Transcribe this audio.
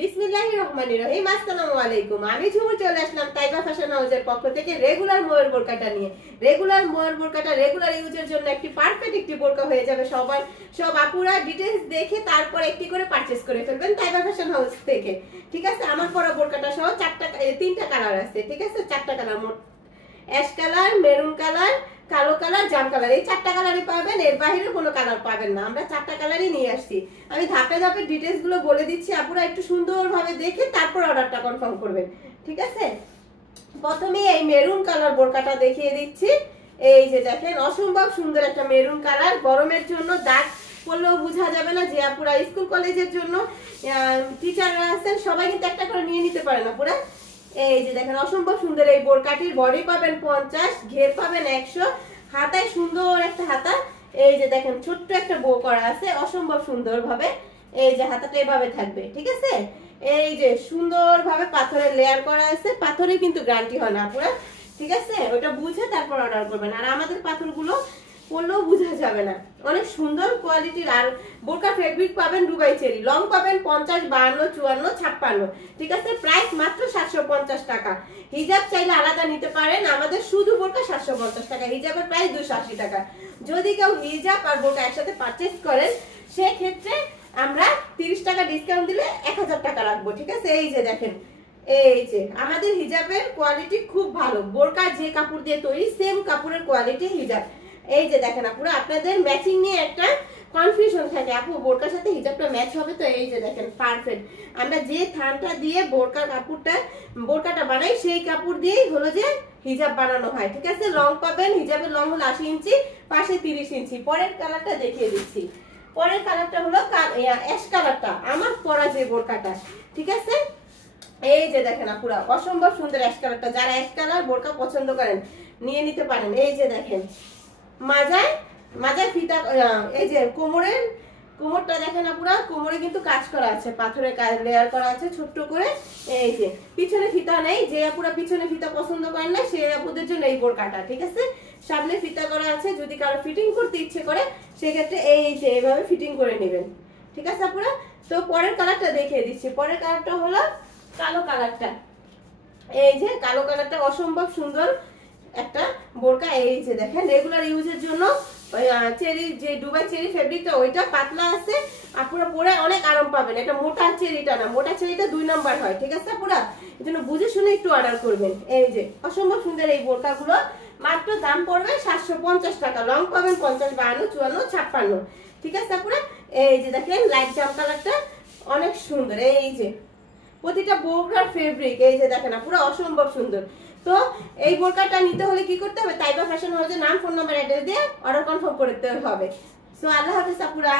বিসমিল্লাহির রহমানির রহিম। আসসালামু আলাইকুম। আমি ঝুমুর চলে আসলাম তাইবা ফ্যাশন হাউসের পক্ষ থেকে রেগুলার ময়ূর বোরকাটা নিয়ে। রেগুলার ময়ূর বোরকাটা রেগুলার ইউজের জন্য একটি পারফেক্ট একটি বোরকা হয়ে যাবে। সব আপুরা ডিটেইলস দেখে তারপর একটি করে পারচেজ করে ফেলবেন তাইবা ফ্যাশন হাউস থেকে। ঠিক আছে, আমার পরা বোরকাটা সহ তিনটা কালার আছে। ঠিক আছে, চারটা কালার, মোট অ্যাশ কালার, মেরুন কালার, কালো কালার, জাম কালার, এই চারটা কালারই পাবেন। এর বাইরে কোনো কালার পাবেন না। আমরা চারটা কালারই নিয়ে আসছি। আমি ধাপে ধাপে ডিটেইলস গুলো বলে দিচ্ছি, আপনারা একটু সুন্দরভাবে দেখে তারপর অর্ডারটা কনফার্ম করবেন। ঠিক আছে, প্রথমে এই মেরুন কালার বোরকাটা দেখিয়ে দিচ্ছি। এই যে দেখেন, অসম্ভব সুন্দর একটা মেরুন কালার। গরমের জন্য দাগ পড়লেও বোঝা যাবে না যে আপুরা স্কুল কলেজের জন্য টিচাররা আছেন, সবাই কিন্তু একটা করে নিয়ে নিতে পারেন আপুরা। এই যে দেখেন, অসম্ভব সুন্দর এই বোরকাটির বডি পাবেন 50, ঘের পাবেন 100, হাতায় সুন্দর একটা হাতা। এই যে দেখেন, ছোট্ট একটা বো করা আছে অসম্ভব সুন্দর ভাবে। এই যে হাতাটা এভাবে থাকবে। ঠিক আছে, এই যে সুন্দর ভাবে পাথরের লেয়ার করা আছে। পাথরে কিন্তু গ্যারান্টি হয় না পুরো। ঠিক আছে, ওটা বুঝে তারপর অর্ডার করবেন। আর আমাদের পাথরগুলো পরলেও বোঝা যাবে না, অনেক সুন্দর কোয়ালিটির। আর বোরকা ফেব্রিক পাবেন দুবাই চেরি, লং পাবেন 50, 52, 54, 56। ঠিক আছে, প্রাইস মাত্র 750 টাকা। হিজাব চাইলে আলাদা নিতে পারেন, আমাদের শুধু বোরকা 750 টাকা, হিজাবের প্রাইস 280 টাকা। যদি কেউ হিজাব আর বোরকা একসাথে পারচেজ করেন সেক্ষেত্রে আমরা 30 টাকা ডিসকাউন্ট দিলে 1000 টাকা রাখবো। ঠিক আছে, এই যে দেখেন, এই যে আমাদের হিজাবের কোয়ালিটি খুব ভালো। বোরকা যে কাপড় দিয়ে তৈরি সেম কাপড়ের কোয়ালিটি হিজাব। এই যে দেখেন আপুরা, আপনাদের ম্যাচিং নিয়ে একটা কনফিউশন থাকে, আপু বোরকার সাথে হিজাবটা ম্যাচ হবে তো। এই যে দেখেন পারফেক্ট, আমরা যে থানটা দিয়ে বোরকাটা বানাই সেই কাপড় দিয়েই হলো যে হিজাব বানানো হয়। ঠিক আছে, লং পাবেন, হিজাবের লং হলো 80 ইঞ্চি, পাশে 30 ইঞ্চি। পরের কালারটা দেখিয়ে দিচ্ছি। পরের কালারটা হলো অ্যাশ কালারটা, আমার পরা যে বোরকাটা। ঠিক আছে, এই যে দেখেন আপুরা, অসম্ভব সুন্দর অ্যাশ কালারটা। যারা অ্যাশ কালার বোরকা পছন্দ করেন নিয়ে নিতে পারেন। এই যে দেখেন, মাজায় ফিতা, এই যে কোমরটা দেখেন আপুরা, কোমরে কিন্তু কাজ করা আছে, পাথরের লেয়ার করা আছে ছোট্ট করে। এই যে পিছনে ফিতা নেই, যে আপুরা পিছনে ফিতা পছন্দ করেন না সেই আপুদের জন্য এই বোরকাটা। ঠিক আছে, সামনে ফিতা করা আছে, যদি কারো ফিটিং করতে ইচ্ছে করে সেক্ষেত্রে এই যে এইভাবে ফিটিং করে নেবেন। ঠিক আছে আপুরা, তো পরের কালারটা দেখিয়ে দিচ্ছি। পরের কালারটা হলো কালো কালারটা। এই যে কালো কালারটা অসম্ভব সুন্দর একটা বোরকা। এই যে দেখেন, রেগুলার ইউজের জন্য চেরি, যে দুবাই চেরি ফেব্রিকটা ওইটা পাতলা আছে, আপুরা পরে অনেক আরাম পাবেন। এটা মোটা চেরিটা না, মোটা চেরিটা 2 নাম্বার হয়। ঠিক আছে আপুরা, এই জন্য বুঝে শুনে একটু অর্ডার করবেন। এই যে অসম্ভব সুন্দর এই বোরকাগুলো, মাত্র দাম পড়বে 750 টাকা। লং পাবেন 50, 52, 54, 56। ঠিক আছে আপুরা, এই যে দেখেন লাইট জাম কালারটা অনেক সুন্দর। এই যে প্রতিটা বোরকার ফেব্রিক এই যে দেখেন পুরো অসম্ভব সুন্দর। তো এই বোরকাটা নিতে হলে কি করতে হবে, তাইবা ফ্যাশন হাউসের নাম, ফোন নাম্বার, অ্যাড্রেস দিয়ে অর্ডার কনফার্ম করতে হবে। সো আল্লাহ হাফেজ আপুরা।